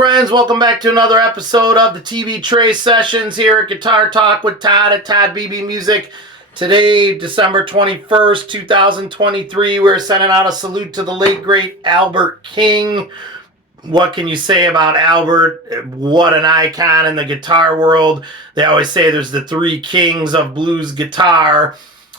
friends, welcome back to another episode of the TV Tray Sessions here at Guitar Talk with Todd at Todd Beebe Music. Today, December 21st, 2023, we're sending out a salute to the late, great Albert King. What can you say about Albert? What an icon in the guitar world. They always say there's the three kings of blues guitar.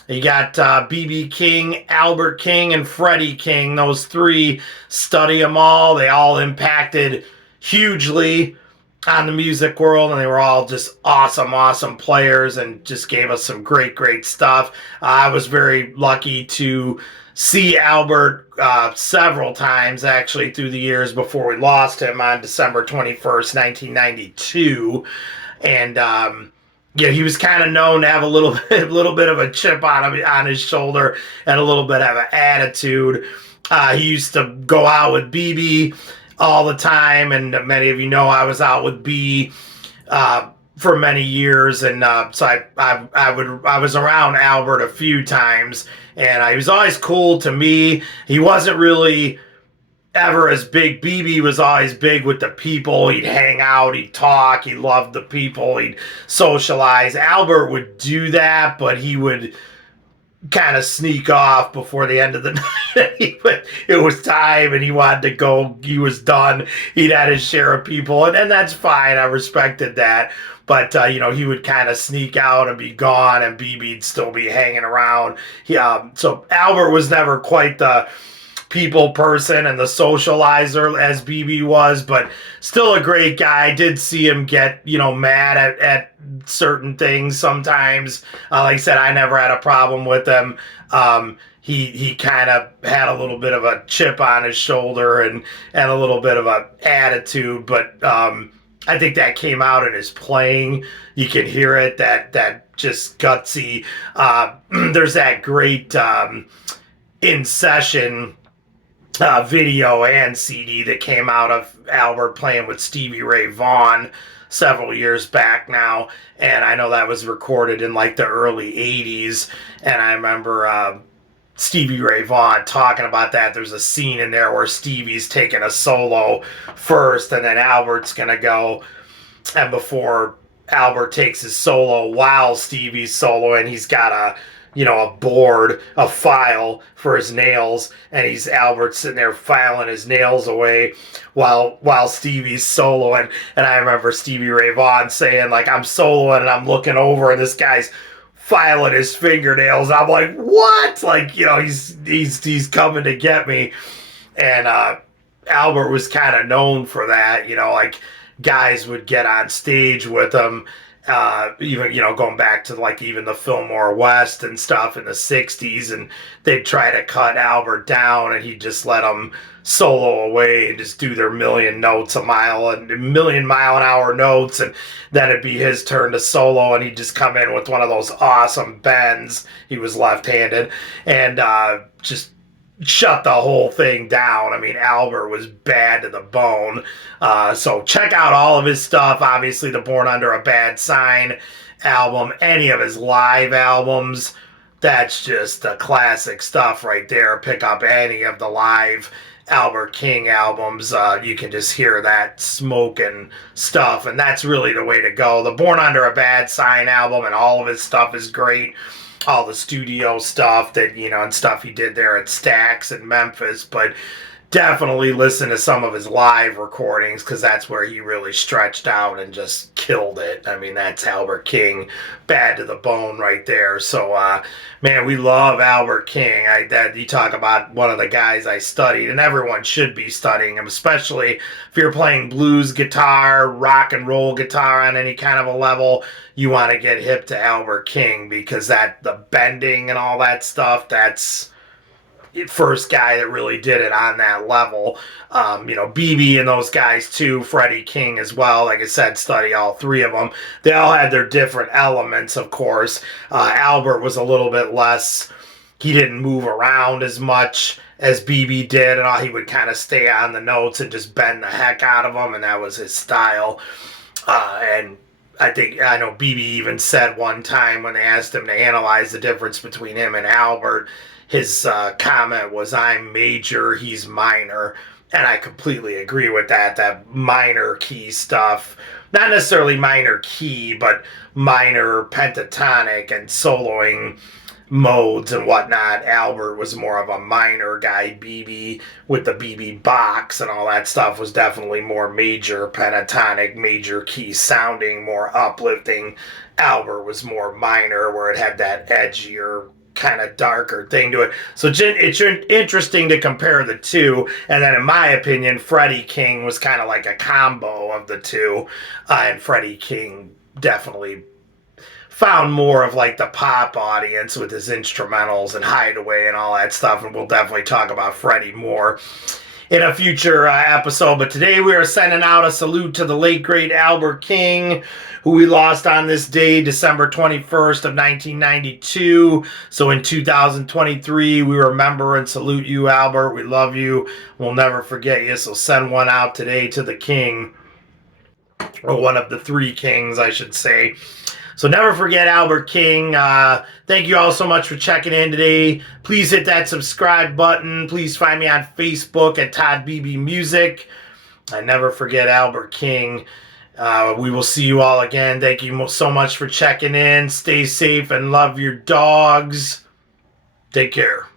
You got B.B. King, Albert King, and Freddie King. Those three, study them all. They all impacted hugely on the music world, and they were all just awesome players and just gave us some great stuff. I was very lucky to see Albert several times, actually, through the years before we lost him on December 21st, 1992. And yeah, he was kind of known to have a little bit of a chip on his shoulder and a little bit of an attitude. He used to go out with Beebe all the time, and many of you know I was out with B for many years, and so I was around Albert a few times, and he was always cool to me. He wasn't really ever as big. BB was always big with the people. He'd hang out, he'd talk, he loved the people, he'd socialize. Albert would do that, but he would kind of sneak off before the end of the night. It was time and he wanted to go. He was done. He'd had his share of people, and that's fine. I respected that. But, you know, he would kind of sneak out and be gone, and BB'd still be hanging around. So Albert was never quite the people person and the socializer as BB was, but still a great guy. I did see him get, you know, mad at certain things sometimes. Like I said, I never had a problem with him. He kind of had a little bit of a chip on his shoulder and a little bit of an attitude, but I think that came out in his playing. You can hear it, that just gutsy. There's that great In Session video and CD that came out of Albert playing with Stevie Ray Vaughan several years back now, and I know that was recorded in like the early 80s, and I remember Stevie Ray Vaughan talking about that. There's a scene in there where Stevie's taking a solo first, and then Albert's gonna go, and before Albert takes his solo, while Stevie's soloing, he's got a board, a file for his nails, and Albert's sitting there filing his nails away while Stevie's soloing. And I remember Stevie Ray Vaughan saying, like, I'm soloing and I'm looking over and this guy's filing his fingernails. I'm like, what? Like, you know, he's coming to get me. And Albert was kind of known for that, you know, like guys would get on stage with him. Even, you know, going back to like even the Fillmore West and stuff in the 60s, and they'd try to cut Albert down and he'd just let them solo away and just do their million mile an hour notes, and then it'd be his turn to solo and he'd just come in with one of those awesome bends. He was left-handed, and just shut the whole thing down. I mean, Albert was bad to the bone. So check out all of his stuff. Obviously, the Born Under a Bad Sign album, any of his live albums, that's just the classic stuff right there. Pick up any of the live Albert King albums. You can just hear that smoking stuff, and that's really the way to go. The Born Under a Bad Sign album and all of his stuff is great. All the studio stuff that, you know, and stuff he did there at Stax in Memphis, but definitely listen to some of his live recordings, because that's where he really stretched out and just killed it. I mean, that's Albert King, bad to the bone right there. So, man, we love Albert King. You talk about one of the guys I studied, and everyone should be studying him, especially if you're playing blues guitar, rock and roll guitar on any kind of a level. You want to get hip to Albert King, because the bending and all that stuff, that's first guy that really did it on that level. You know, Beebe and those guys too, Freddie King as well. Like I said, study all three of them. They all had their different elements, of course. Albert was a little bit less, he didn't move around as much as Beebe did, and he would kind of stay on the notes and just bend the heck out of them, and that was his style. And I know Beebe even said one time when they asked him to analyze the difference between him and Albert, his comment was, I'm major, he's minor. And I completely agree with that minor key stuff. Not necessarily minor key, but minor pentatonic and soloing modes and whatnot. Albert was more of a minor guy. Beebe with the Beebe box and all that stuff was definitely more major pentatonic, major key sounding, more uplifting. Albert was more minor, where it had that edgier, kind of darker thing to it. So it's interesting to compare the two. And then, in my opinion, Freddie King was kind of like a combo of the two. And Freddie King definitely found more of like the pop audience with his instrumentals and Hideaway and all that stuff. And we'll definitely talk about Freddie more in a future episode. But today we are sending out a salute to the late great Albert King, who we lost on this day, December 21st of 1992. So in 2023, we remember and salute you, Albert. We love you. We'll never forget you. So send one out today to the king, or one of the three kings, I should say. So never forget Albert King. Thank you all so much for checking in today. Please hit that subscribe button. Please find me on Facebook at Todd Beebe Music. And never forget Albert King. We will see you all again. Thank you so much for checking in. Stay safe and love your dogs. Take care.